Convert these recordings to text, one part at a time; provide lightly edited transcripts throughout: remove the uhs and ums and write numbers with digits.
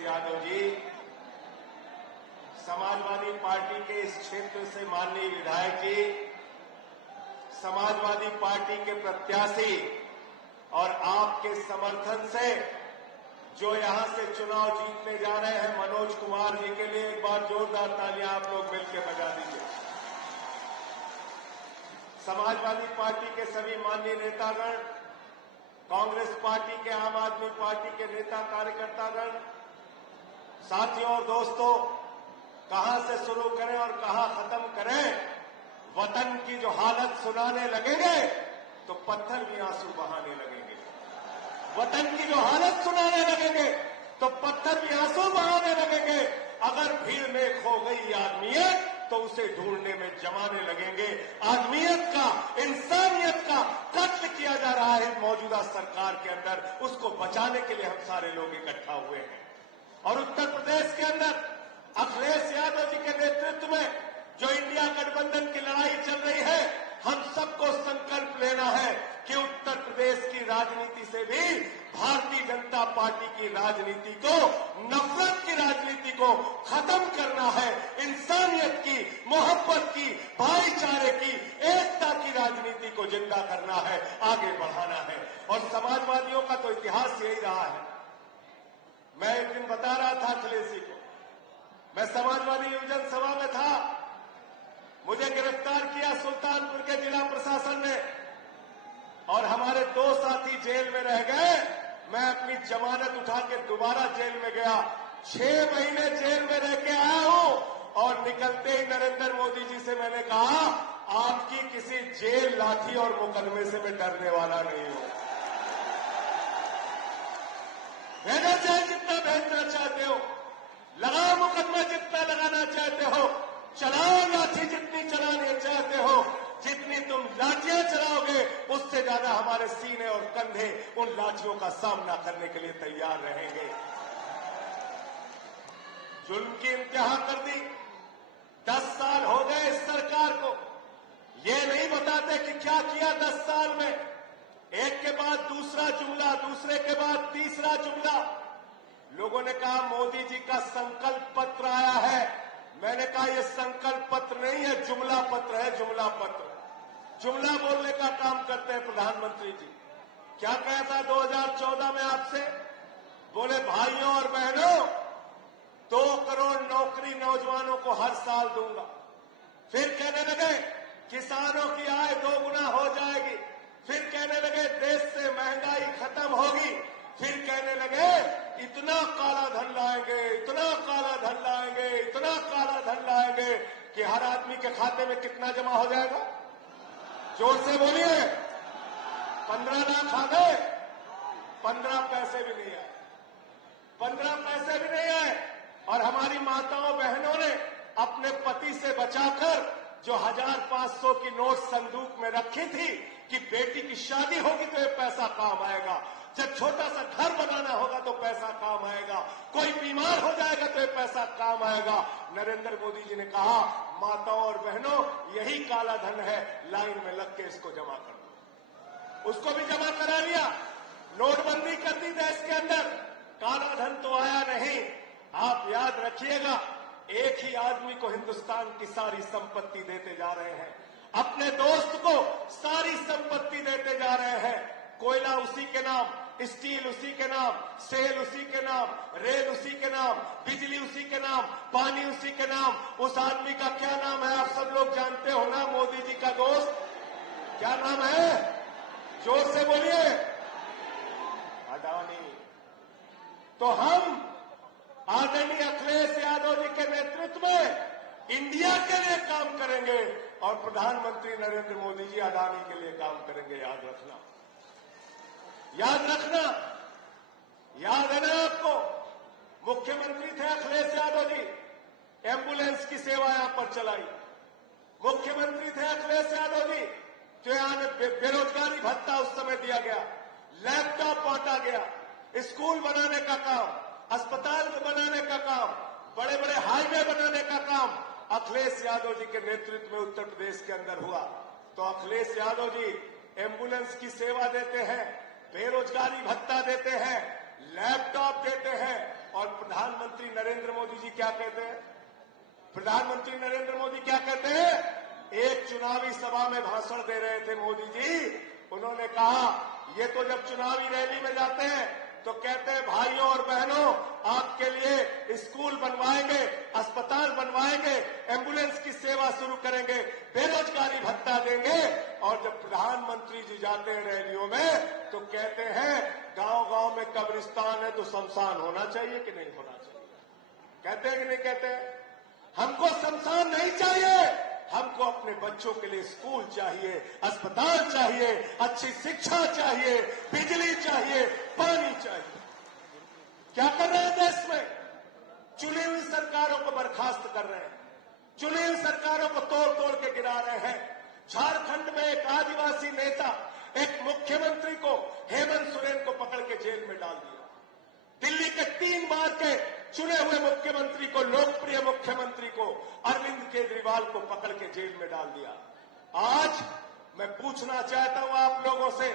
Yadav ji, Samajwadi party के इस क्षेत्र से माननीय विधायक जी, समाजवादी पार्टी के प्रत्याशी और आपके समर्थन से जो यहां से चुनाव जीतने जा रहे हैं मनोज कुमार जी के लिए एक बार जोरदार तालियां आप लोग मिलकर बजा दीजिए। समाजवादी पार्टी के सभी माननीय नेतागण, कांग्रेस पार्टी के, आम आदमी पार्टी के नेता कार्यकर्तागण, साथियों और दोस्तों, कहां से शुरू करें और कहां खत्म करें? वतन की जो हालत सुनाने लगेंगे तो पत्थर भी आंसू बहाने लगेंगे। वतन की जो हालत सुनाने लगेंगे तो पत्थर भी आंसू बहाने लगेंगे। अगर भीड़ में खो गई आदमियत तो उसे ढूंढने में जमाने लगेंगे। आदमियत का, इंसानियत का कत्ल किया जा रहा है मौजूदा सरकार के अंदर, उसको बचाने के लिए हम सारे लोग इकट्ठा हुए हैं। और उत्तर प्रदेश के अंदर अखिलेश यादव जी के नेतृत्व में जो इंडिया गठबंधन की लड़ाई चल रही है, हम सबको संकल्प लेना है कि उत्तर प्रदेश की राजनीति से भी भारतीय जनता पार्टी की राजनीति को, नफरत की राजनीति को खत्म करना है। इंसानियत की, मोहब्बत की, भाईचारे की, एकता की राजनीति को जिंदा करना है, आगे बढ़ाना है। और समाजवादियों का तो इतिहास यही रहा है। मैं एक दिन बता रहा था अखिलेश जी को, मैं समाजवादी युवजन सभा में था, मुझे गिरफ्तार किया सुल्तानपुर के जिला प्रशासन ने और हमारे 2 साथी जेल में रह गए। मैं अपनी जमानत उठा के दोबारा जेल में गया, 6 महीने जेल में रह के आया हूं और निकलते ही नरेंद्र मोदी जी से मैंने कहा, आपकी किसी जेल, लाठी और मुकदमे से मैं डरने वाला नहीं हूं। भेजना चाहे जितना भेजना चाहते हो, लगाओ मुकदमा जितना लगाना चाहते हो, चलाओ लाठी जितनी चलानी चाहते हो, जितनी तुम लाठियां चलाओगे उससे ज्यादा हमारे सीने और कंधे उन लाठियों का सामना करने के लिए तैयार रहेंगे। जुल्म की इंतहा कर दी, 10 साल हो गए इस सरकार को, ये नहीं बताते कि क्या किया 10 साल में। एक के बाद दूसरा जुमला, दूसरे के बाद तीसरा जुमला। लोगों ने कहा मोदी जी का संकल्प पत्र आया है। मैंने कहा यह संकल्प पत्र नहीं है, जुमला पत्र है, जुमला पत्र। जुमला बोलने का काम करते हैं प्रधानमंत्री जी। क्या कहा था 2014 में आपसे? बोले भाइयों और बहनों, 2 करोड़ नौकरी नौजवानों को हर साल दूंगा। फिर कहने लगे किसानों की आय 2 गुना हो जाएगी। फिर कहने लगे देश से महंगाई खत्म होगी। फिर कहने लगे इतना काला धन लाएंगे, इतना काला धन लाएंगे, इतना काला धन लाएंगे कि हर आदमी के खाते में कितना जमा हो जाएगा? जोर से बोलिए। 15 लाख आ गए, 15 पैसे भी नहीं आए, 15 पैसे भी नहीं आए। और हमारी माताओं बहनों ने अपने पति से बचाकर जो 1500 की नोट संदूक में रखी थी कि बेटी की शादी होगी तो ये पैसा काम आएगा, जब छोटा सा घर बनाना होगा तो पैसा काम आएगा, कोई बीमार हो जाएगा तो ये पैसा काम आएगा। नरेंद्र मोदी जी ने कहा माताओं और बहनों यही काला धन है, लाइन में लग के इसको जमा कर दो। उसको भी जमा करा लिया, नोटबंदी कर दी देश के अंदर, काला धन तो आया नहीं। आप याद रखिएगा, एक ही आदमी को हिंदुस्तान की सारी संपत्ति देते जा रहे हैं, अपने दोस्त को सारी संपत्ति देते जा रहे हैं। कोयला उसी के नाम, स्टील उसी के नाम, सेल उसी के नाम, रेल उसी के नाम, बिजली उसी के नाम, पानी उसी के नाम। उस आदमी का क्या नाम है आप सब लोग जानते हो ना? मोदी जी का दोस्त क्या नाम है? जोर से बोलिए। अडानी। तो हम आदरणीय अखिलेश यादव जी के नेतृत्व में इंडिया के लिए काम करेंगे और प्रधानमंत्री नरेंद्र मोदी जी अडानी के लिए काम करेंगे। याद रखना, याद रखना। याद है ना आपको, मुख्यमंत्री थे अखिलेश यादव जी, एम्बुलेंस की सेवा यहां पर चलाई। मुख्यमंत्री थे अखिलेश यादव जी, जो यहां बेरोजगारी भत्ता उस समय दिया गया, लैपटॉप बांटा गया, स्कूल बनाने का काम, अस्पताल बनाने का काम, बड़े बड़े हाईवे बनाने का काम अखिलेश यादव जी के नेतृत्व में उत्तर प्रदेश के अंदर हुआ। तो अखिलेश यादव जी एम्बुलेंस की सेवा देते हैं, बेरोजगारी भत्ता देते हैं, लैपटॉप देते हैं और प्रधानमंत्री नरेंद्र मोदी जी क्या कहते हैं? प्रधानमंत्री नरेंद्र मोदी क्या कहते हैं? एक चुनावी सभा में भाषण दे रहे थे मोदी जी, उन्होंने कहा ये तो जब चुनावी रैली में जाते हैं तो कहते हैं भाइयों और बहनों आपके लिए स्कूल बनवाएंगे, अस्पताल बनवाएंगे, एम्बुलेंस की सेवा शुरू करेंगे, बेरोजगारी भत्ता देंगे। और जब प्रधानमंत्री जी जाते हैं रैलियों में तो कहते हैं गांव-गांव में कब्रिस्तान है तो शमशान होना चाहिए कि नहीं होना चाहिए? कहते हैं कि नहीं कहते हैं? हमको शमशान नहीं चाहिए, हमको अपने बच्चों के लिए स्कूल चाहिए, अस्पताल चाहिए, अच्छी शिक्षा चाहिए, बिजली चाहिए, पानी चाहिए। क्या कर रहे हैं देश में? चुनी हुई सरकारों को बर्खास्त कर रहे हैं, चुनी हुई सरकारों को तोड़ तोड़ के गिरा रहे हैं। झारखंड में एक आदिवासी नेता, एक मुख्यमंत्री को, हेमंत सोरेन को पकड़ के जेल में डाल दिया। दिल्ली के 3 बार के चुने हुए मुख्यमंत्री को, लोकप्रिय मुख्यमंत्री को, अरविंद केजरीवाल को पकड़ के जेल में डाल दिया। आज मैं पूछना चाहता हूं आप लोगों से,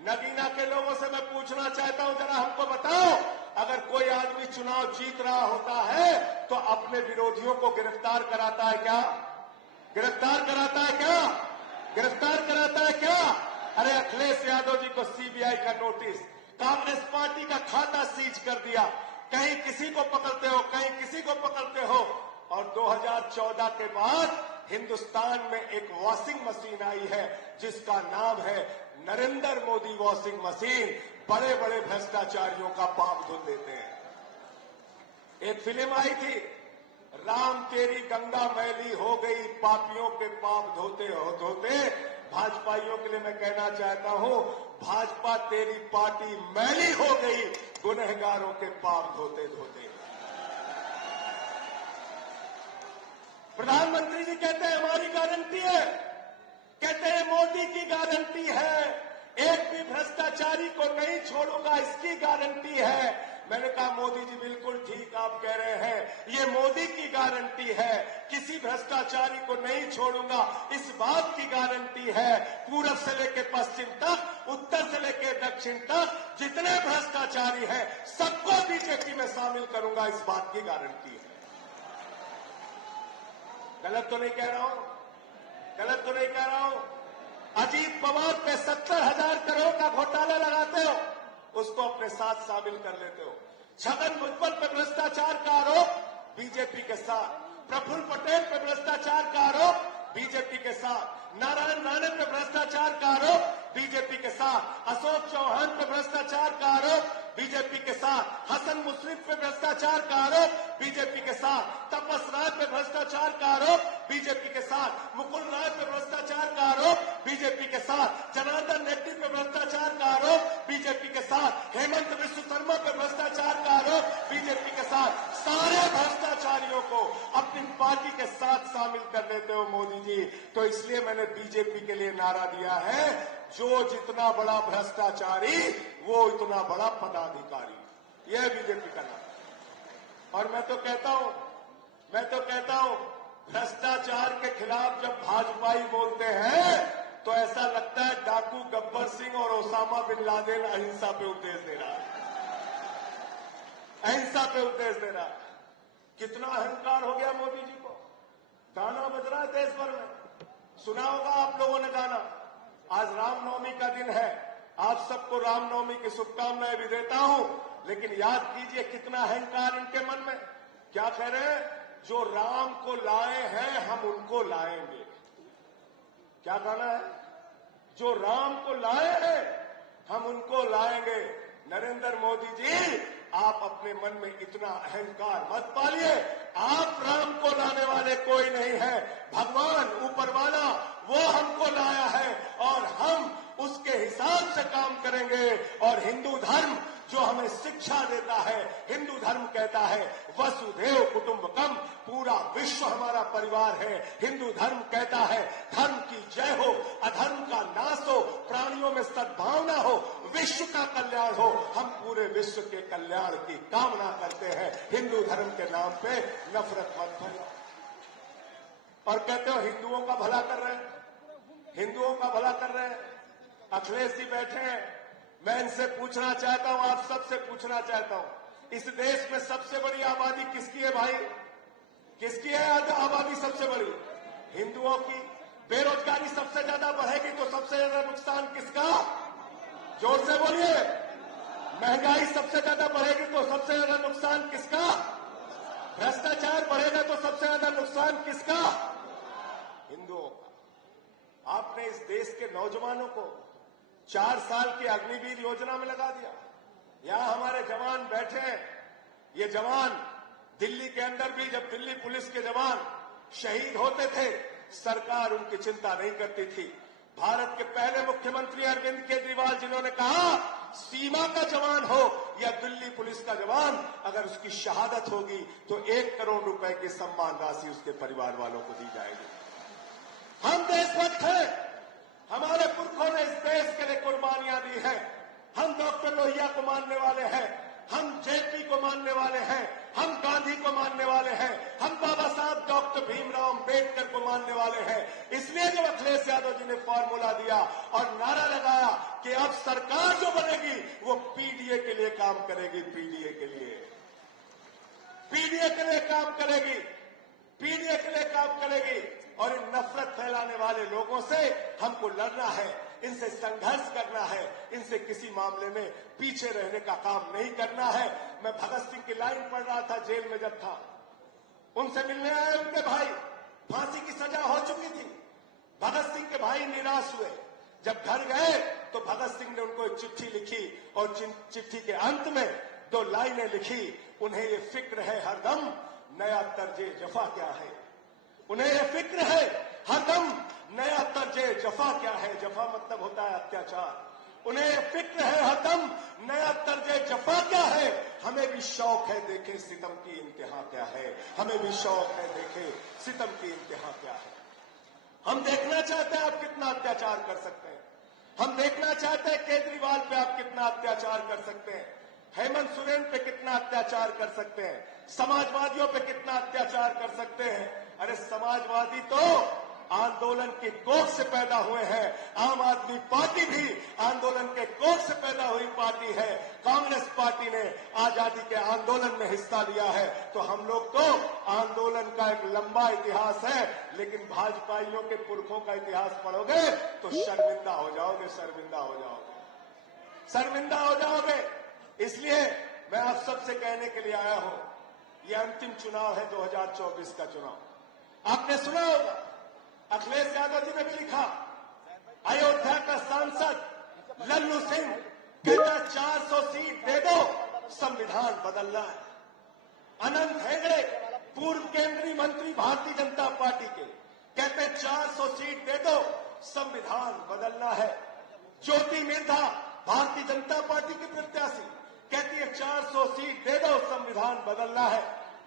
नगीना के लोगों से मैं पूछना चाहता हूं, जरा हमको बताओ, अगर कोई आदमी चुनाव जीत रहा होता है तो अपने विरोधियों को गिरफ्तार कराता है क्या? गिरफ्तार कराता है क्या? गिरफ्तार कराता है क्या? अरे अखिलेश यादव जी को सीबीआई का नोटिस, कांग्रेस पार्टी का खाता सीज कर दिया, कहीं किसी को पकड़ते हो, कहीं किसी को पकड़ते हो। और 2014 के बाद हिंदुस्तान में एक वॉशिंग मशीन आई है जिसका नाम है नरेंद्र मोदी वॉशिंग मशीन। बड़े बड़े भ्रष्टाचारियों का पाप धुल देते हैं। एक फिल्म आई थी, राम तेरी गंगा मैली हो गई, पापियों के पाप धोते हो धोते। भाजपाइयों के लिए मैं कहना चाहता हूं, भाजपा तेरी पार्टी मैली हो गई, गुनहगारों के पाप धोते धोते। प्रधानमंत्री जी कहते हैं हमारी गारंटी है, कहते हैं मोदी की गारंटी है, एक भी भ्रष्टाचारी को नहीं छोड़ूंगा, इसकी गारंटी है। मैंने कहा मोदी जी बिल्कुल ठीक आप कह रहे हैं, ये मोदी की गारंटी है, किसी भ्रष्टाचारी को नहीं छोड़ूंगा, इस बात की गारंटी है। पूरब से लेकर पश्चिम तक, उत्तर से लेकर दक्षिण तक जितने भ्रष्टाचारी हैं सबको बीजेपी में शामिल करूंगा, इस बात की गारंटी है। गलत तो नहीं कह रहा हूं? गलत तो नहीं कह रहा हूं? अजीत पवार पे 70,000 करोड़ का घोटाला लगाते हो, उसको अपने साथ शामिल कर लेते हो। छगन भुजबल पे भ्रष्टाचार का आरोप, बीजेपी के साथ। प्रफुल्ल पटेल पे भ्रष्टाचार का आरोप, बीजेपी के साथ। नारायण राणे पे भ्रष्टाचार का आरोप, बीजेपी के साथ। अशोक चौहान पे भ्रष्टाचार का आरोप, बीजेपी के साथ। हसन मुश्रीफ पे भ्रष्टाचार का आरोप, बीजेपी के साथ। तपस राय पे भ्रष्टाचार का आरोप, बीजेपी के साथ। मुकुल राय पे भ्रष्टाचार का आरोप, बीजेपी के साथ। जनार्दन रेड्डी पे भ्रष्टाचार का आरोप, बीजेपी के साथ। हेमंत विश्व शर्मा पे भ्रष्टाचार का आरोप, बीजेपी के साथ। सारे भ्रष्टाचारियों को अपनी पार्टी के साथ शामिल कर लेते हो मोदी जी। तो इसलिए मैंने बीजेपी के लिए नारा दिया है, जो जितना बड़ा भ्रष्टाचारी वो इतना बड़ा पदाधिकारी। यह बीजेपी का नाम। और मैं तो कहता हूं भ्रष्टाचार के खिलाफ जब भाजपाई बोलते हैं तो ऐसा लगता है डाकू गब्बर सिंह और ओसामा बिन लादेन अहिंसा पे उपदेश दे रहा है, अहिंसा पे उपदेश दे रहा है। कितना अहंकार हो गया मोदी जी को। गाना बज रहा है देश भर में, सुना होगा आप लोगों ने गाना। आज रामनवमी का दिन है, आप सबको रामनवमी की शुभकामनाएं भी देता हूं, लेकिन याद कीजिए कितना अहंकार इनके मन में। क्या कह रहे हैं? जो राम को लाए हैं हम उनको लाएंगे। क्या गाना है? जो राम को लाए हैं हम उनको लाएंगे। नरेंद्र मोदी जी, आप अपने मन में इतना अहंकार मत पालिए। आप राम को लाने वाले कोई नहीं है, भगवान ऊपर वाला वो हमको लाया है और हम उसके हिसाब से काम करेंगे। और हिंदू धर्म जो हमें शिक्षा देता है, हिंदू धर्म कहता है वसुधैव कुटुंबकम, पूरा विश्व हमारा परिवार है। हिंदू धर्म कहता है धर्म की जय हो, अधर्म का नाश हो, प्राणियों में सद्भावना हो, विश्व का कल्याण हो। हम पूरे विश्व के कल्याण की कामना करते हैं। हिंदू धर्म के नाम पे नफरत मत फैलाओ। और कहते हो हिंदुओं का भला कर रहे हैं, हिंदुओं का भला कर रहे हैं। अखिलेश जी बैठे हैं, मैं इनसे पूछना चाहता हूं, आप सबसे पूछना चाहता हूं, इस देश में सबसे बड़ी आबादी किसकी है भाई? किसकी है आबादी सबसे बड़ी? हिंदुओं की। बेरोजगारी सबसे ज्यादा बढ़ेगी तो सबसे ज्यादा नुकसान किसका? जोर से बोलिए। महंगाई सबसे ज्यादा बढ़ेगी तो सबसे ज्यादा नुकसान किसका? भ्रष्टाचार बढ़ेगा तो सबसे ज्यादा नुकसान किसका? हिंदुओं का। आपने इस देश के नौजवानों को 4 साल की अग्निवीर योजना में लगा दिया। यहां हमारे जवान बैठे हैं। ये जवान दिल्ली के अंदर भी जब दिल्ली पुलिस के जवान शहीद होते थे, सरकार उनकी चिंता नहीं करती थी। भारत के पहले मुख्यमंत्री अरविंद केजरीवाल जिन्होंने कहा सीमा का जवान हो या दिल्ली पुलिस का जवान, अगर उसकी शहादत होगी तो 1 करोड़ रुपए की सम्मान राशि उसके परिवार वालों को दी जाएगी। हम देशभक्त हैं। हमारे पुरखों ने इस देश के लिए कुर्बानियां दी हैं। हम डॉक्टर लोहिया को मानने वाले हैं, हम जेपी को मानने वाले हैं, हम गांधी को मानने वाले हैं, हम बाबा साहब डॉक्टर भीमराव अम्बेडकर को मानने वाले हैं। इसलिए जब अखिलेश यादव जी ने फॉर्मूला दिया और नारा लगाया कि अब सरकार जो बनेगी वो पीडीए के लिए काम करेगी, पीडीए के लिए काम करेगी, पीडीए के लिए काम करेगी। और इन नफरत फैलाने वाले लोगों से हमको लड़ना है, इनसे संघर्ष करना है, इनसे किसी मामले में पीछे रहने का काम नहीं करना है। मैं भगत सिंह की लाइन पढ़ रहा था जेल में जब था, उनसे मिलने आए उनके भाई, फांसी की सजा हो चुकी थी। भगत सिंह के भाई निराश हुए। जब घर गए तो भगत सिंह ने उनको एक चिट्ठी लिखी और चिट्ठी के अंत में 2 लाइनें लिखी। उन्हें ये फिक्र है हरदम नया तर्जे जफा क्या है। उन्हें यह फिक्र है हरदम नया तर्जे जफा क्या है। जफा मतलब होता है अत्याचार। उन्हें यह फिक्र है हरदम नया तर्जे जफा क्या है। हमें भी शौक है देखे सितम की इंतहा क्या है। हमें भी शौक है देखे सितम की इंतहा क्या है। हम देखना चाहते हैं आप कितना अत्याचार कर सकते हैं। हम देखना चाहते हैं केजरीवाल पे आप कितना अत्याचार कर सकते हैं, हेमंत सोरेन पे कितना अत्याचार कर सकते हैं, समाजवादियों पे कितना अत्याचार कर सकते हैं। अरे समाजवादी तो आंदोलन की कोख से पैदा हुए हैं। आम आदमी पार्टी भी आंदोलन के कोख से पैदा हुई पार्टी है। कांग्रेस पार्टी ने आजादी के आंदोलन में हिस्सा लिया है। तो हम लोग तो आंदोलन का एक लंबा इतिहास है, लेकिन भाजपाइयों के पुरखों का इतिहास पढ़ोगे तो शर्मिंदा हो जाओगे, शर्मिंदा हो जाओगे, शर्मिंदा हो जाओगे। इसलिए मैं आप सबसे कहने के लिए आया हूं, यह अंतिम चुनाव है 2024 का चुनाव। आपने सुना होगा अखिलेश यादव जी ने भी लिखा, अयोध्या का सांसद लल्लू सिंह कहता 400 सीट दे दो, संविधान बदलना है। अनंत हेगड़े पूर्व केंद्रीय मंत्री भारतीय जनता पार्टी के कहते 400 सीट दे दो, संविधान बदलना है। ज्योति मिर्धा भारतीय जनता पार्टी की प्रत्याशी कहती है 400 सीट दे दो, संविधान बदलना है।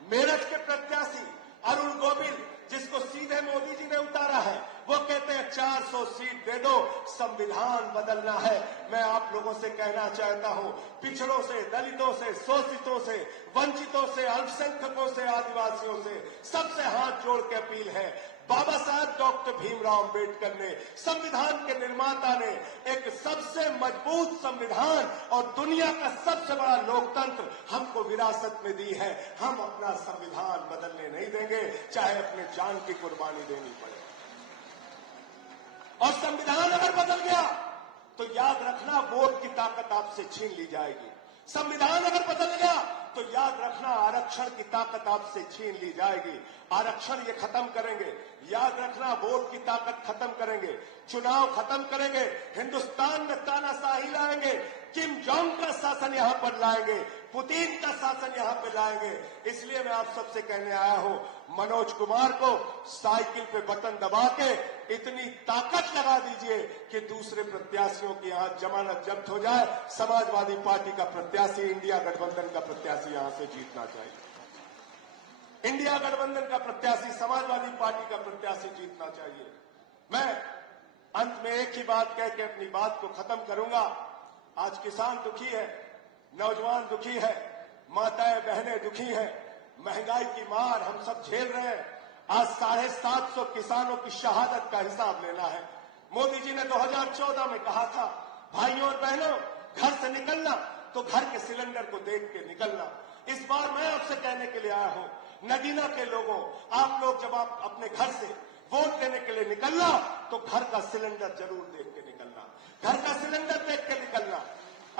मेरठ के प्रत्याशी अरुण गोविल, जिसको सीधे मोदी जी ने उतारा है, वो कहते हैं 400 सीट दे दो, संविधान बदलना है। मैं आप लोगों से कहना चाहता हूं, पिछड़ों से, दलितों से, शोषितों से, वंचितों से, अल्पसंख्यकों से, आदिवासियों से, सबसे हाथ जोड़ के अपील है, बाबा साहब डॉक्टर भीमराव अम्बेडकर ने, संविधान के निर्माता ने एक सबसे मजबूत संविधान और दुनिया का सबसे बड़ा लोकतंत्र हमको विरासत में दी है। हम अपना संविधान बदलने नहीं देंगे, चाहे अपने जान की कुर्बानी देनी पड़े। और संविधान अगर बदल गया तो याद रखना वोट की ताकत आपसे छीन ली जाएगी। संविधान अगर बदल गया तो याद रखना आरक्षण की ताकत आपसे छीन ली जाएगी। आरक्षण ये खत्म करेंगे, याद रखना वोट की ताकत खत्म करेंगे, चुनाव खत्म करेंगे, हिंदुस्तान में तानाशाही लाएंगे, किम जोंग का शासन यहां पर लाएंगे, पुतिन का शासन यहां पर लाएंगे। इसलिए मैं आप सबसे कहने आया हूं, मनोज कुमार को साइकिल पे बटन दबा के इतनी ताकत लगा दीजिए कि दूसरे प्रत्याशियों की यहां जमानत जब्त हो जाए। समाजवादी पार्टी का प्रत्याशी, इंडिया गठबंधन का प्रत्याशी यहां से जीतना चाहिए। इंडिया गठबंधन का प्रत्याशी, समाजवादी पार्टी का प्रत्याशी जीतना चाहिए। मैं अंत में एक ही बात कह के अपनी बात को खत्म करूंगा। आज किसान दुखी है, नौजवान दुखी है, माताएं बहनें दुखी हैं, महंगाई की मार हम सब झेल रहे हैं। आज 750 किसानों की शहादत का हिसाब लेना है। मोदी जी ने 2014 में कहा था, भाइयों और बहनों, घर से निकलना तो घर के सिलेंडर को देख के निकलना। इस बार मैं आपसे कहने के लिए आया हूं, नगीना के लोगों, आप लोग जब आप अपने घर से वोट देने के लिए निकलना तो घर का सिलेंडर जरूर देख के निकलना, घर का सिलेंडर देख के निकलना।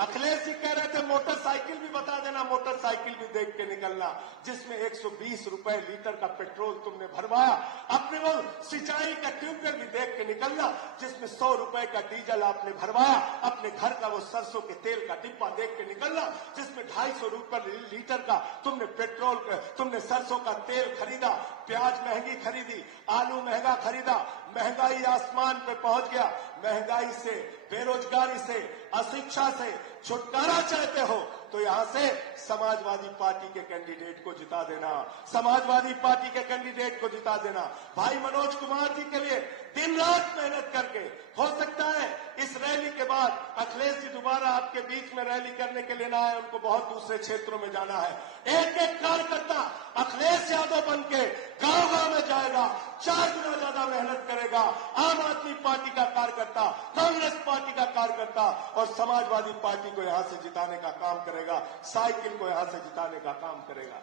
अखिलेश जी कह रहे थे मोटरसाइकिल भी बता देना, मोटरसाइकिल भी देख के निकलना जिसमें 120 रुपए लीटर का पेट्रोल तुमने भरवाया। अपने वो सिंचाई का ट्यूबवेल भी देख के निकलना जिसमें 100 रुपए का डीजल आपने भरवाया। अपने घर का वो सरसों के तेल का डिब्बा देख के निकलना जिसमें 250 रुपए लीटर का तुमने पेट्रोल, तुमने सरसों का तेल खरीदा। प्याज महंगी खरीदी, आलू महंगा खरीदा, महंगाई आसमान पे पहुंच गया। महंगाई से, बेरोजगारी से, अशिक्षा से छुटकारा चाहते हो तो यहां से समाजवादी पार्टी के कैंडिडेट को जिता देना, समाजवादी पार्टी के कैंडिडेट को जिता देना। भाई मनोज कुमार जी के लिए दिन रात मेहनत करके, हो सकता है इस रैली के बाद अखिलेश जी दोबारा आपके बीच में रैली करने के लिए ना आए, उनको बहुत दूसरे क्षेत्रों में जाना है। एक एक कार्यकर्ता अखिलेश यादव बन के गांव गांव में जाएगा, 4 गुना ज्यादा मेहनत करेगा। आम आदमी पार्टी का कार्यकर्ता, कांग्रेस पार्टी का कार्यकर्ता और समाजवादी पार्टी को यहां से जिताने का काम करेगा, साइकिल को यहां से जिताने का काम करेगा।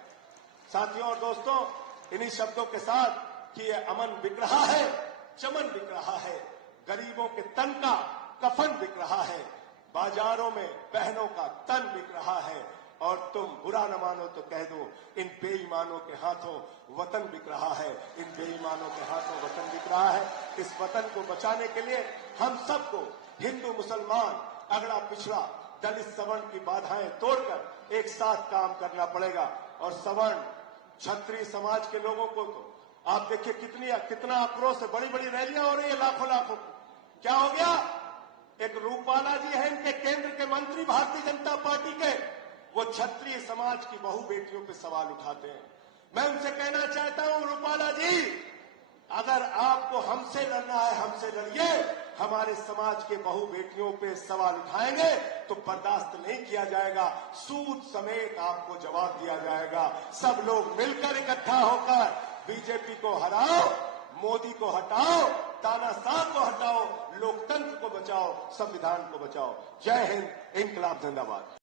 साथियों और दोस्तों, इन्हीं शब्दों के साथ कि ये अमन बिक रहा है, चमन बिक रहा है, गरीबों के तन का कफन बिक रहा है, बाजारों में बहनों का तन बिक रहा है और तुम बुरा न मानो तो कह दो, इन बेईमानों के हाथों वतन बिक रहा है, इन बेईमानों के हाथों वतन बिक रहा है। इस वतन को बचाने के लिए हम सबको, हिंदू मुसलमान, अगड़ा पिछड़ा, दलित सवर्ण की बाधाएं तोड़कर एक साथ काम करना पड़ेगा। और सवर्ण क्षत्रिय समाज के लोगों को तो आप देखिए कितना आक्रोश है, बड़ी बड़ी रैलियां हो रही है, लाखों लाखों। क्या हो गया? एक रूपाला जी है इनके केंद्र के मंत्री भारतीय जनता पार्टी के, वो क्षत्रिय समाज की बहु बेटियों पे सवाल उठाते हैं। मैं उनसे कहना चाहता हूं, रूपाला जी, अगर आपको हमसे लड़ना है, हमसे लड़िए। हमारे समाज के बहु बेटियों पे सवाल उठाएंगे तो बर्दाश्त नहीं किया जाएगा, सूद समेत आपको जवाब दिया जाएगा। सब लोग मिलकर इकट्ठा होकर बीजेपी को हराओ, मोदी को हटाओ, तानाशाह को हटाओ, लोकतंत्र को बचाओ, संविधान को बचाओ। जय हिंद, इंकलाब जिंदाबाद।